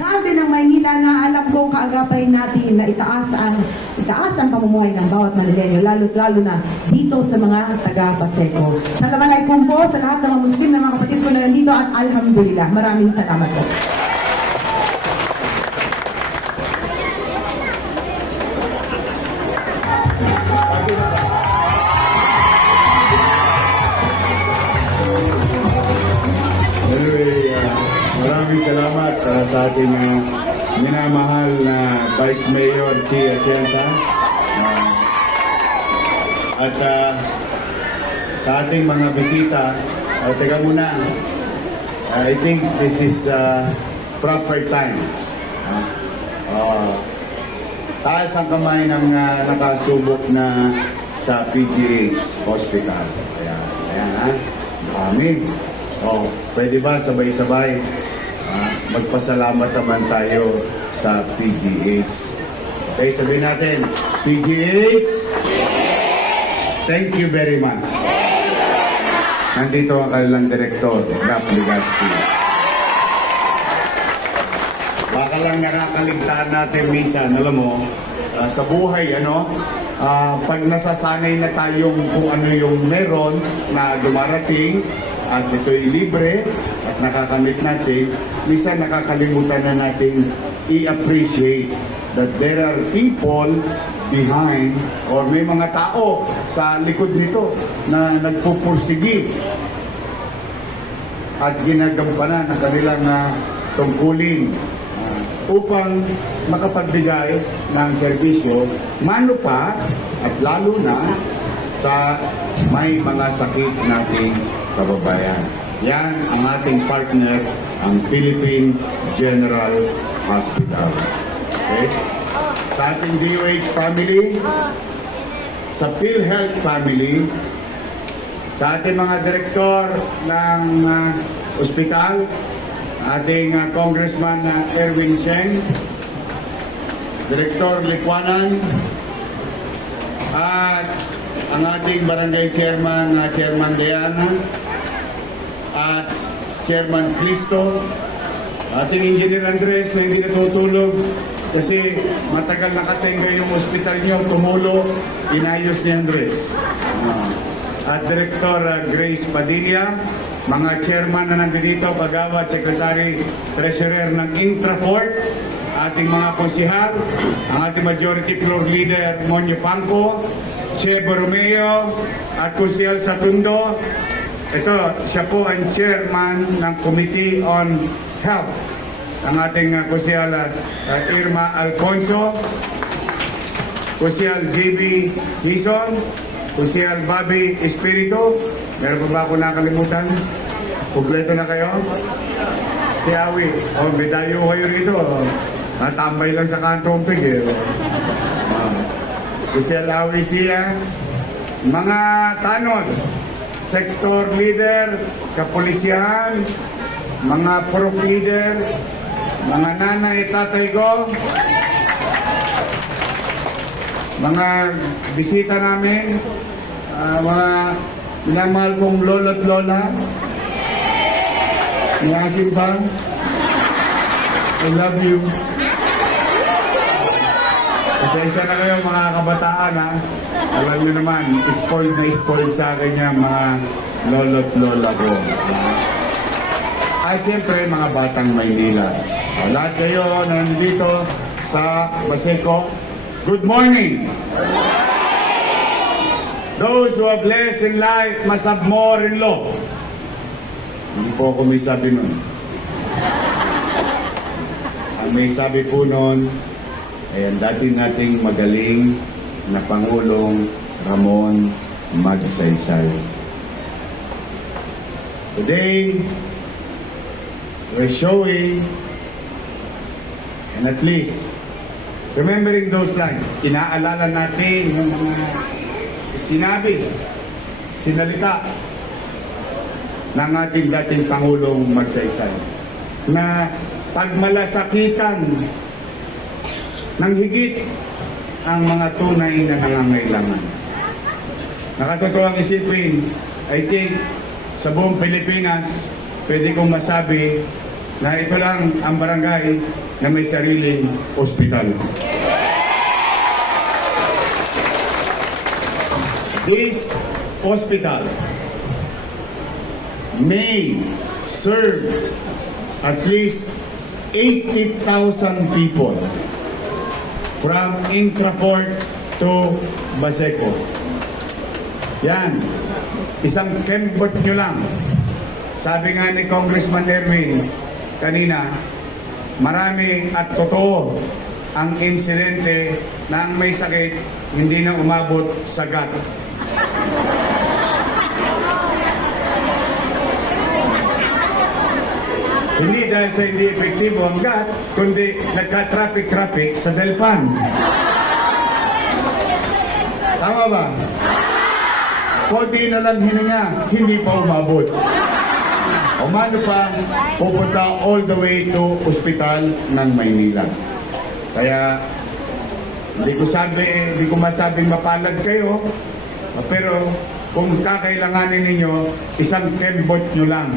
Alkalde ng Maynila na alam ko kaagapay natin na itaas ang itaas ang pamumuhay ng bawat Manileño, lalo-lalo na dito sa mga taga-Paseco. Salamalaikum po sa lahat ng mga Muslim na mga kapatid ko na nandito at alhamdulillah. Maraming salamat po. Sa ating mga bisita, uh, teka muna, uh, I think this is uh, proper time. Uh, uh, taas ang kamay ng uh, nakasubok na sa PGH Hospital. Ayan, ayan ha. Dami. Oh, pwede ba sabay-sabay ah, magpasalamat naman tayo sa PGH. Okay, sabihin natin, PGH, thank you very much. Nandito ang kanilang direktor, Gap Legaspi. Baka lang nakakaligtaan natin minsan, alam mo, ah, sa buhay, ano, ah, pag nasasanay na tayong kung ano yung meron na dumarating, at ito'y libre at nakakamit natin, minsan nakakalimutan na natin i-appreciate that there are people behind or may mga tao sa likod nito na nagpupursigi at ginagampanan ang kanilang uh, tungkulin ah, upang makapagbigay ng serbisyo, mano pa at lalo na sa may mga sakit nating kababayan. Yan ang ating partner, ang Philippine General Hospital. Okay? Sa ating DOH family, sa PhilHealth family, sa ating mga direktor ng uh, ospital, ating uh, Congressman uh, Erwin Cheng, Direktor Likwanan, at ang ating barangay chairman, uh, Chairman Diana, at Chairman Cristo, ating Engineer Andres na hindi natutulog kasi matagal nakatenga yung ospital niyo, tumulo, inayos ni Andres. Ah. at Director uh, Grace Padilla, mga chairman na nandito, Pagawad, Secretary, Treasurer ng Intraport, ating mga konsihal, ang ating Majority Floor Leader, Monyo Pangco, Che Borromeo, at Konsihal Satundo. Ito, siya po ang chairman ng Committee on Health. Ang ating uh, konsihal uh, uh, Irma Alfonso, Konsihal JB Hison, Konsihal Bobby Espiritu, meron pa ba ako nakalimutan? Kompleto na kayo? Si Awi, oh, may dayo kayo rito. Oh. Ah, tambay lang sa kantong pig eh. Ah. Konsihal Awi siya, mga tanod, sektor leader, kapulisyahan, mga prop leader, mga nanay, tatay ko, mga bisita namin, ah, mga minamahal kong lolo at lola, mga simbang, I love you. Pasensya na kayo mga kabataan ha. Alam niyo naman, spoiled na spoiled sa akin yung mga lolo at lola ko. At siyempre, mga batang Maynila. O, lahat kayo na nandito sa Baseco, good morning! Those who are blessed in life must have more in law. Hindi po ako may sabi nun. Ang may sabi po nun, ay ang dati nating magaling na Pangulong Ramon Magsaysay. Today, we're showing and at least remembering those lines, inaalala natin yung mga sinabi, sinalita ng ating dating Pangulong Magsaysay na pagmalasakitan ng higit ang mga tunay na nangangailangan. Nakatotoang isipin, I think, sa buong Pilipinas, pwede kong masabi na ito lang ang barangay na may sariling ospital. This hospital may serve at least 80,000 people from Intraport to Baseco. Yan. Isang kembot nyo lang. Sabi nga ni Congressman Erwin kanina, marami at totoo ang insidente na ang may sakit hindi na umabot sa gut. Hindi dahil sa hindi epektibo ang GAT, kundi nagka-traffic-traffic sa Delpan. Tama ba? Konti na lang hininga, hindi pa umabot. Umano pa, pupunta all the way to ospital ng Maynila. Kaya, hindi ko sabi, hindi ko masabing mapalad kayo, pero kung kakailanganin ninyo, isang kembot nyo lang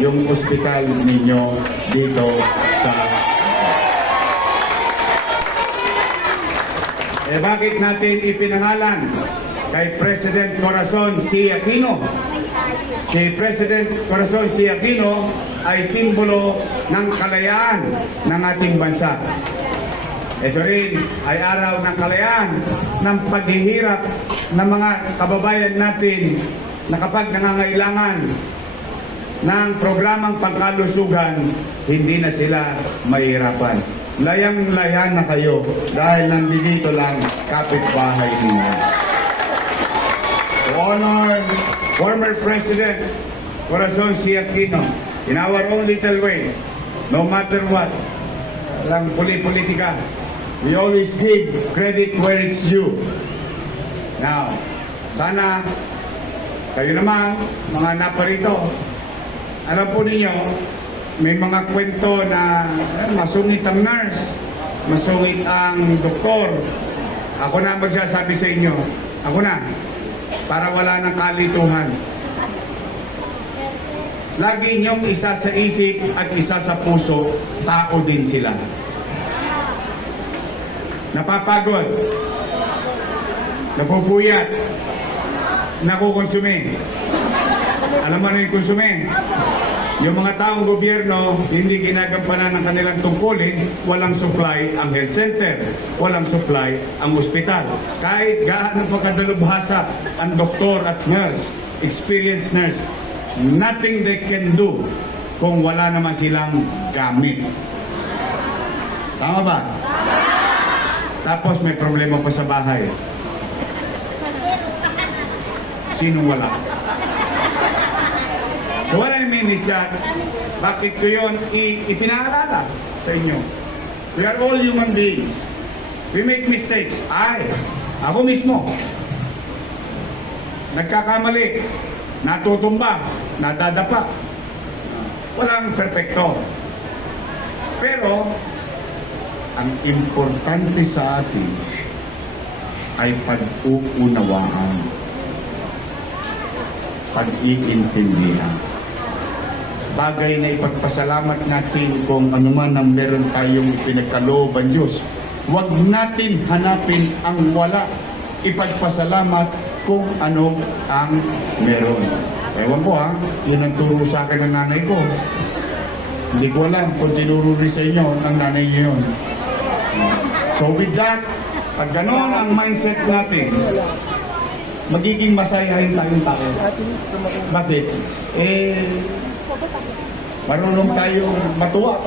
yung ospital ninyo dito sa Eh bakit natin ipinangalan kay President Corazon C. Aquino? Si President Corazon C. Aquino ay simbolo ng kalayaan ng ating bansa. Ito rin ay araw ng kalayaan ng paghihirap ng mga kababayan natin na kapag nangangailangan ng programang pangkalusugan, hindi na sila mahirapan. Layang-layan na kayo dahil nandito lang kapitbahay ninyo. Honor former President Corazon C. Aquino in our own little way, no matter what, lang puli-politika, we always give credit where it's due. Now, sana kayo naman, mga naparito, alam po ninyo, may mga kwento na eh, masungit ang nurse, masungit ang doktor. Ako na magsasabi sa inyo. Ako na. Para wala ng kalituhan. Lagi niyong isa sa isip at isa sa puso, tao din sila. Napapagod. Napupuyat. Nakukonsume. Alam mo na yung konsume? Yung mga taong gobyerno, hindi ginagampanan ng kanilang tungkulin, walang supply ang health center, walang supply ang ospital. Kahit gaano pa kadalubhasa ang doktor at nurse, experienced nurse, nothing they can do kung wala naman silang gamit. Tama ba? Tapos may problema pa sa bahay. Sinong wala? So what I mean is that, bakit ko yun i- ipinaalala sa inyo? We are all human beings. We make mistakes. Ay, ako mismo. Nagkakamali. Natutumba. Nadadapa. Walang perfecto. Pero, ang importante sa atin ay pag-uunawaan. Pag-iintindihan bagay na ipagpasalamat natin kung anuman ang meron tayong pinagkalooban Diyos. Huwag natin hanapin ang wala. Ipagpasalamat kung ano ang meron. Ewan ko ha, yun ang turo sa akin ng nanay ko. Hindi ko alam kung tinuro rin sa inyo ng nanay niyo yun. So with that, pag ganon ang mindset natin, magiging masayahin tayong tao. Bakit? Eh, marunong tayo matuwa,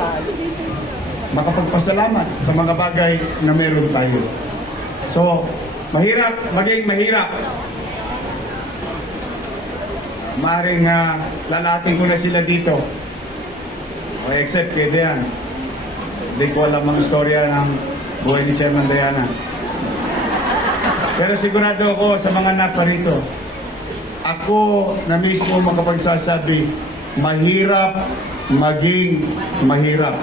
makapagpasalamat sa mga bagay na meron tayo. So, mahirap, maging mahirap. Maring uh, lalating ko na sila dito. O except kay Dean. Hindi ko alam ang istorya ng buhay ni Chairman Diana. Pero sigurado ako sa mga naparito, ako na mismo makapagsasabi, mahirap maging mahirap.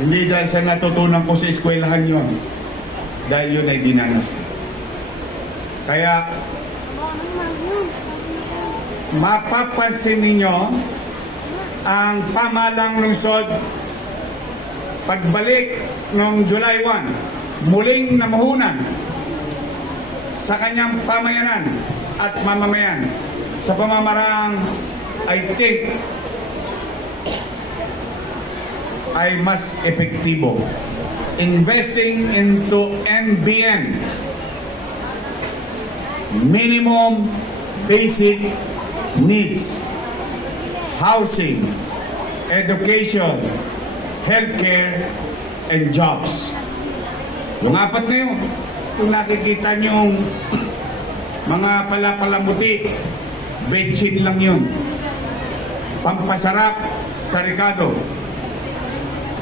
Hindi dahil sa natutunan ko sa eskwelahan yon, dahil yun ay dinanas ko. Kaya, mapapansin ninyo ang pamalang lungsod pagbalik noong July 1, muling namahunan sa kanyang pamayanan at mamamayan sa pamamarang I think ay mas epektibo. Investing into NBN, minimum basic needs, housing, education, healthcare, and jobs. Yung apat na yun, kung nakikita nyo mga palapalamuti, bedsheet lang yun. Pampasarap sa Ricardo.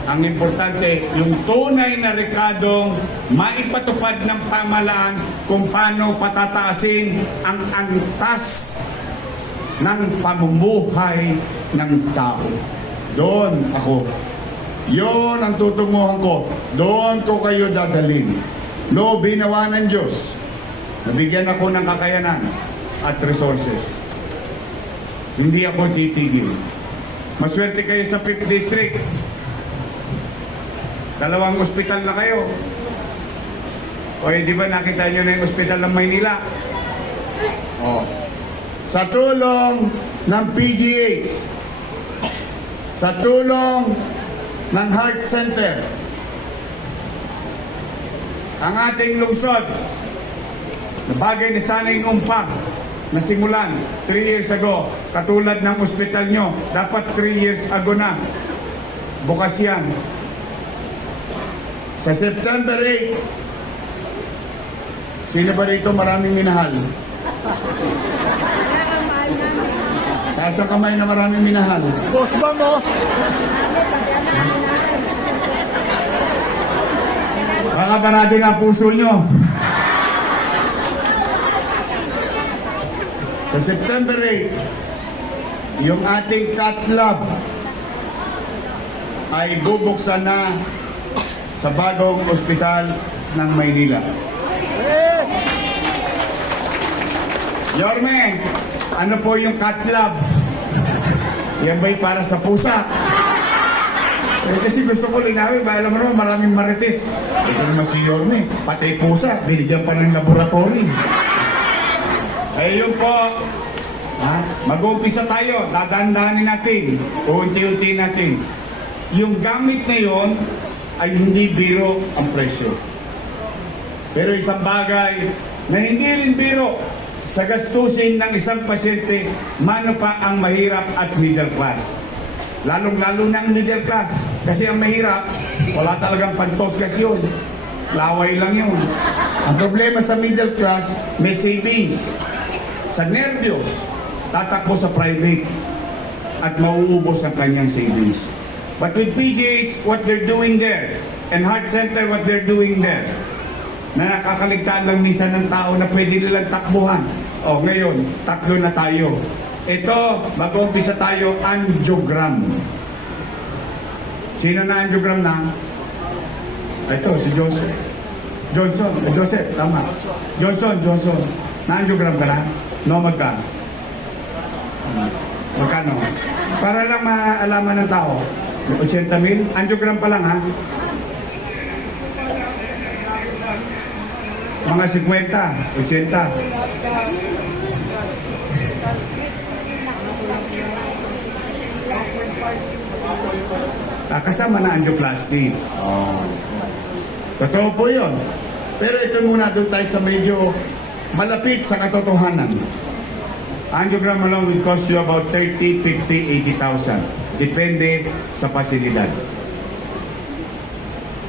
Ang importante, yung tunay na rekadong maipatupad ng pamalaan kung paano patataasin ang antas ng pamumuhay ng tao. Doon ako. Yon ang tutunguhan ko. Doon ko kayo dadalhin. No, binawa ng Diyos. Nabigyan ako ng kakayanan at resources. Hindi ako titigil. Maswerte kayo sa 5th District. Dalawang ospital na kayo. O eh, di ba nakita nyo na yung ospital ng Maynila? O. Sa tulong ng PGH, sa tulong ng Heart Center, ang ating lungsod, na bagay ni sanay umpag, na simulan 3 years ago, katulad ng ospital nyo, dapat 3 years ago na. Bukas yan. Sa September 8, sino ba rito maraming minahal? Taas ang kamay na maraming minahal. Boss ba mo? Baka barado na puso nyo. Sa September 8, yung ating cat lab ay bubuksan na sa bagong ospital ng Maynila. Yorme, ano po yung cat lab? Yan ba'y para sa pusa? Eh, kasi gusto ko linawin, ba alam mo naman maraming marites. Ito naman si Yorme, patay pusa, binigyan pa ng laboratory. Eh po, ha? mag-uumpisa tayo, dadandahanin natin, unti-unti natin. Yung gamit na yon ay hindi biro ang presyo. Pero isang bagay na hindi rin biro sa gastusin ng isang pasyente, mano pa ang mahirap at middle class. Lalong-lalo na ang middle class. Kasi ang mahirap, wala talagang pantosgas yun. Laway lang yun. Ang problema sa middle class, may savings. Sa nervyos, tatakbo sa private at mauubos ang kanyang savings. But with PGH, what they're doing there, and Heart Center, what they're doing there, na nakakaligtaan lang minsan ng tao na pwede nilang takbuhan. O ngayon, tatlo na tayo. Ito, mag-umpisa tayo, angiogram. Sino na angiogram na? Ito, si Joseph. Johnson, eh, Joseph, tama. Johnson, Johnson. Na-angiogram ka na? No, magka? Magkano? Para lang maalaman ng tao. 80 mil? Angiogram pa lang ha? Mga 50, 80. Ah, kasama na angioplasty. Oh. Totoo po yun. Pero ito muna doon tayo sa medyo malapit sa katotohanan. Angiogram alone will cost you about 30, 50, 80,000. Depende sa pasilidad.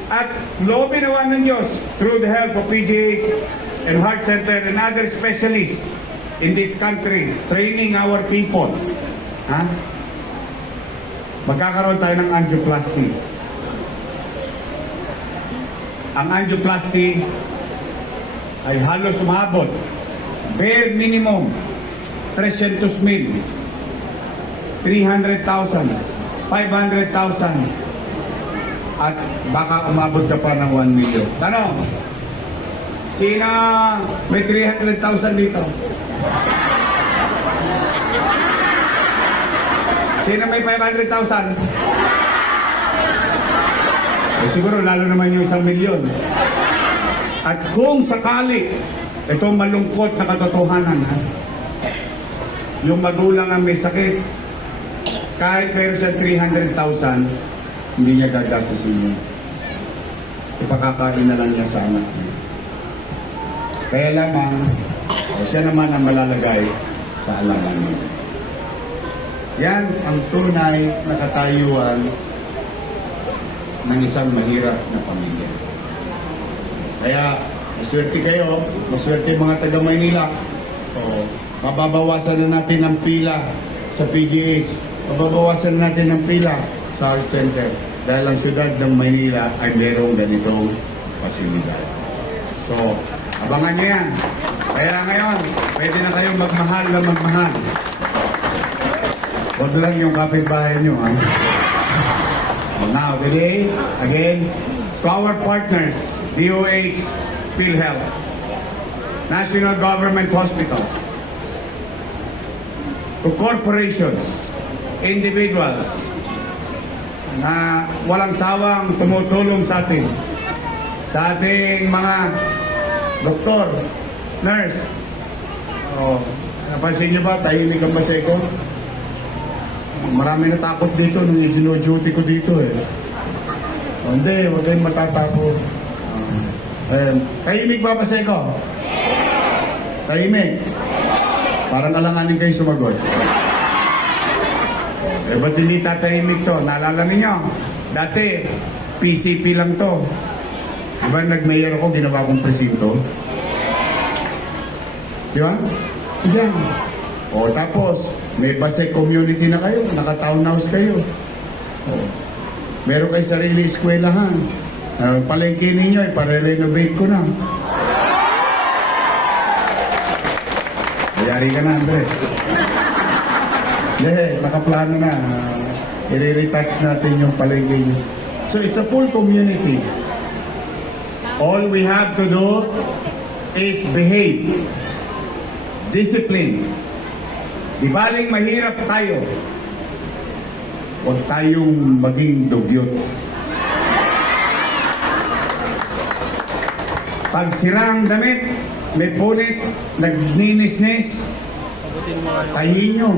At loobin naman ng Diyos through the help of PGH and Heart Center and other specialists in this country, training our people. Ha? Magkakaroon tayo ng angioplasty. Ang angioplasty ay halos umabot. Bare minimum, 300 mil, 300,000, 500,000, at baka umabot ka pa ng 1 million. Tanong, sino may 300,000 dito? Sino may 500,000? Eh, siguro lalo naman yung isang milyon. At kung sakali, ito malungkot na katotohanan, ha? Yung magulang ang may sakit, kahit meron siya 300,000, hindi niya gagastusin yun. Ipakakain na lang niya sa anak niya. Kaya lamang, eh, siya naman ang malalagay sa alaman niya. Yan ang tunay na katayuan ng isang mahirap na pamilya. Kaya, maswerte kayo, maswerte mga taga Maynila. O, mababawasan na natin ang pila sa PGH. Mababawasan na natin ang pila sa health center. Dahil ang syudad ng Maynila ay merong ganitong pasilidad. So, abangan niyo yan. Kaya ngayon, pwede na kayong magmahal na magmahal. Huwag lang yung kapitbahay nyo, ha? Now, today, again, to our partners, DOH, PhilHealth, National Government Hospitals, to corporations, individuals, na walang sawang tumutulong sa atin, sa ating mga doktor, nurse. Oh, napansin niyo ba, tahimik ang maseko? Marami natakot dito nung i-duty ko dito eh. O, hindi, huwag kayong matatakot. Uh, eh, tahimik ba Paseko? Tahimik. Parang alanganin kayo sumagot. Eh, ba't hindi tatahimik to? Naalala ninyo? Dati, PCP lang to. Diba nag-mayor ako, ginawa kong presinto? Di ba? Yan. O tapos, may base community na kayo, naka-town house kayo. O, meron kayo sarili eskwelahan. Uh, palengke ninyo, ipare-renovate ko na. Mayari ka na, Andres. Hindi, nakaplano na. Uh, I-retouch natin yung palengke niyo. So it's a full community. All we have to do is behave. Discipline. Di baling mahirap tayo. Huwag tayong maging dugyot. Pag sira ang damit, may punit, nagninisnis, tahin nyo.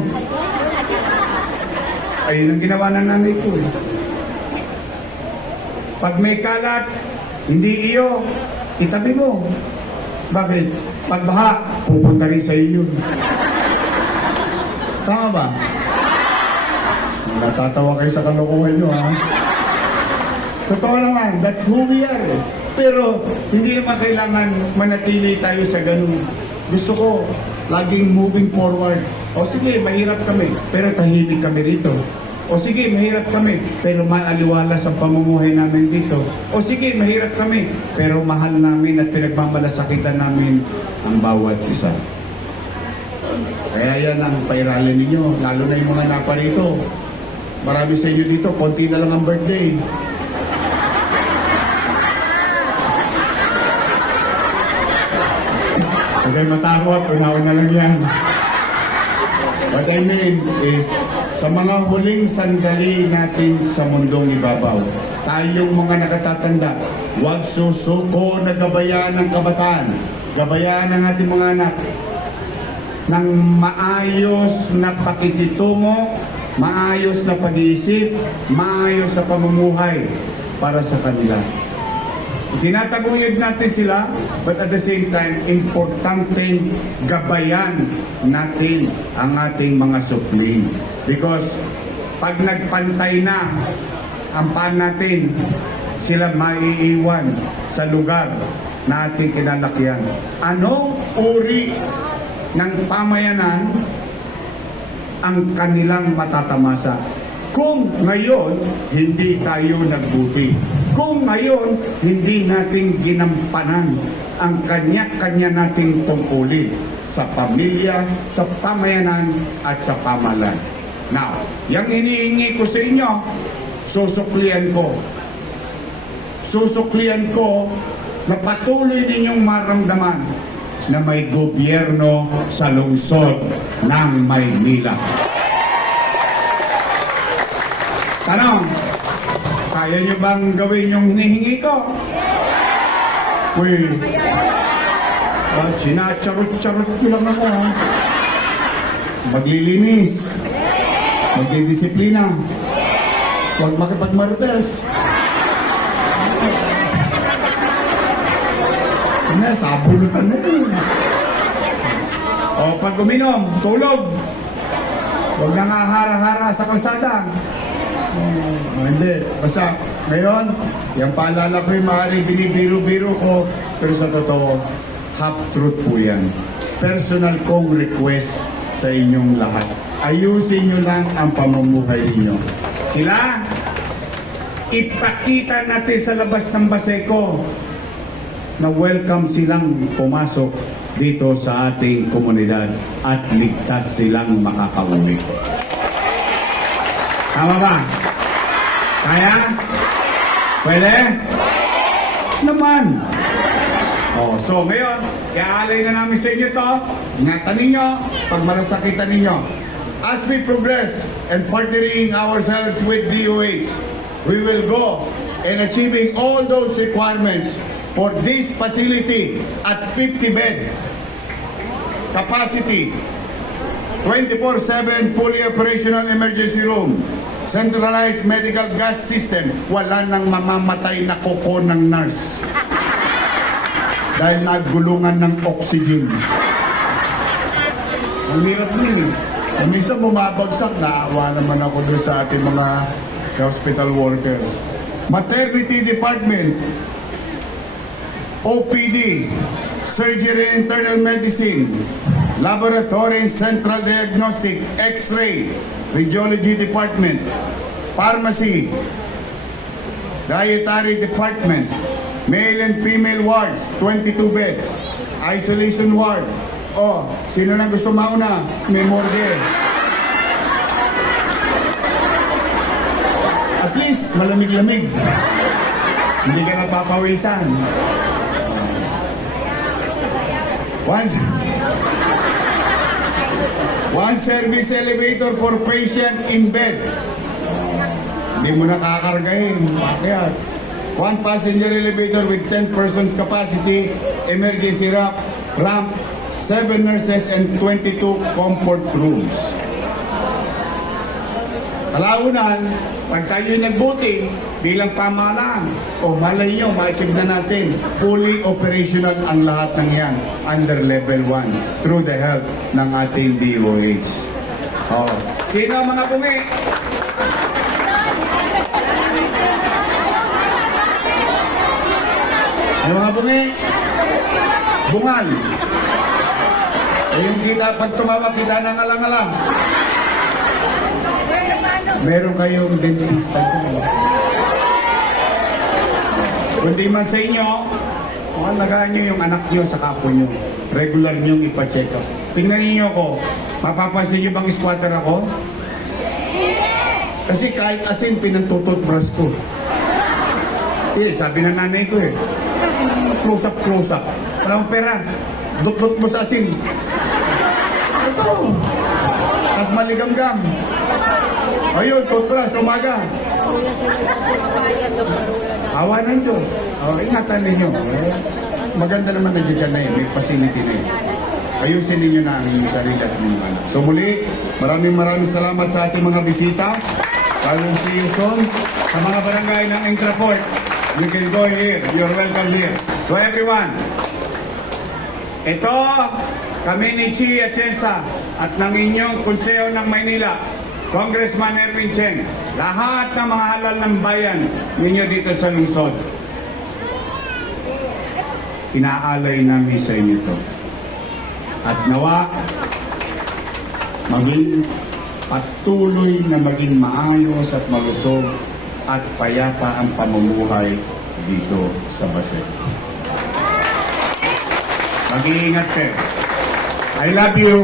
Ayun ang ginawa ng nanay ko. eh. Pag may kalat, hindi iyo, itabi mo. Bakit? Pag baha, pupunta rin sa inyo. Tama ba? Natatawa kayo sa kalokohan nyo, ha? Totoo naman, that's who we are. eh. Pero, hindi naman kailangan manatili tayo sa ganun. Gusto ko, laging moving forward. O sige, mahirap kami, pero tahimik kami rito. O sige, mahirap kami, pero maaliwala sa pamumuhay namin dito. O sige, mahirap kami, pero mahal namin at pinagmamalasakitan namin ang bawat isa. Kaya yan ang pairalin ninyo, lalo na yung mga napa rito. Marami sa inyo dito, konti na lang ang birthday. Huwag kayo matakot, unawa na lang yan. What I mean is, sa mga huling sandali natin sa mundong ibabaw, tayong mga nakatatanda, huwag susuko na gabayan ng kabataan, gabayan ng ating mga anak, ng maayos na pakikitungo, maayos na pag-iisip, maayos na pamumuhay para sa kanila. Tinataguyod natin sila, but at the same time, importante gabayan natin ang ating mga supling. Because pag nagpantay na ang paan natin, sila maiiwan sa lugar na ating kinalakyan. Anong uri ng pamayanan ang kanilang matatamasa? Kung ngayon, hindi tayo nagbuti. Kung ngayon, hindi natin ginampanan ang kanya-kanya nating tungkulin sa pamilya, sa pamayanan, at sa pamalan. Now, yung iniingi ko sa inyo, susuklian ko. Susuklian ko na patuloy ninyong maramdaman na may gobyerno sa lungsod ng Maynila. Tanong, kaya niyo bang gawin yung hinihingi ko? Uy, ah, sinacharot-charot ko lang ako. ha? Maglilinis. Magdidisiplina. Huwag makipagmarites. Ano, sabulutan na yun. O, pag uminom, tulog. Huwag nang hara-hara sa kalsada. Oh, hindi. Basta, ngayon, yung paalala ko yung maaaring binibiro-biro ko, pero sa totoo, half truth po yan. Personal kong request sa inyong lahat. Ayusin nyo lang ang pamumuhay ninyo. Sila, ipakita natin sa labas ng Baseco na welcome silang pumasok dito sa ating komunidad at ligtas silang makakauwi. Tama ba? Kaya? Pwede? Naman. Oh, so ngayon, iaalay na namin sa inyo to. Ingatan ninyo, pag malasakitan ninyo. As we progress and partnering ourselves with DOH, we will go in achieving all those requirements for this facility at 50 bed capacity 24-7 fully operational emergency room, centralized medical gas system, wala nang mamamatay na koko ng nurse. Dahil nagulungan ng oxygen. Ang hirap nun eh. Kung minsan bumabagsak, naawa naman ako doon sa ating mga hospital workers. Maternity department, OPD, Surgery Internal Medicine, Laboratory and Central Diagnostic, X-ray, Radiology Department, Pharmacy, Dietary Department, Male and Female Wards, 22 beds, Isolation Ward. Oh, sino na gusto mauna? May morgue. At least, malamig-lamig. Hindi ka napapawisan. Once, one service elevator for patient in bed. Hindi mo nakakargahin. Bakit? One passenger elevator with 10 persons capacity, emergency ramp, ramp, 7 nurses and 22 comfort rooms. Kalaunan, pag tayo nagbuti bilang pamahalaan, o malay nyo, na natin, fully operational ang lahat ng yan under level 1 through the help ng ating DOH. Oh. Sino ang mga bungi? Yung mga bungi? Bungal. Eh, yung kita, pag tumawag, kita ng alang-alang. Meron kayong dentista ko. Kung di man sa inyo, alagaan nyo yung anak nyo sa kapo nyo. Regular nyo ipa-check up. Tingnan niyo ako, mapapansin nyo bang squatter ako? Kasi kahit asin, pinantututbrush ko. Eh, sabi ng nanay ko eh, close up, close up. Wala akong pera. Dut-dut mo sa asin. Ito. Tapos maligamgam. Ayun, toothbrush, umaga. Awa ng Diyos. Oh, ingatan ninyo. Maganda naman na dyan na eh. May facility na eh. Ayusin ninyo na ang inyong sarili at inyong anak. So muli, maraming maraming salamat sa ating mga bisita. Carlos C. Yuson, sa mga barangay ng Intraport. You can go here. You're welcome here. To everyone, ito, kami ni Chi Atienza at ng inyong konseho ng Maynila, Congressman Erwin Cheng, lahat ng mga halal ng bayan ninyo dito sa lungsod. Inaalay namin sa inyo to. At nawa, maging patuloy na maging maayos at malusog at payapa ang pamumuhay dito sa Basel. Mag-iingat kayo. I love you.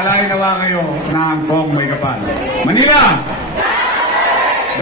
Pagpalain nawa kayo na ang kong may kapal. Manila!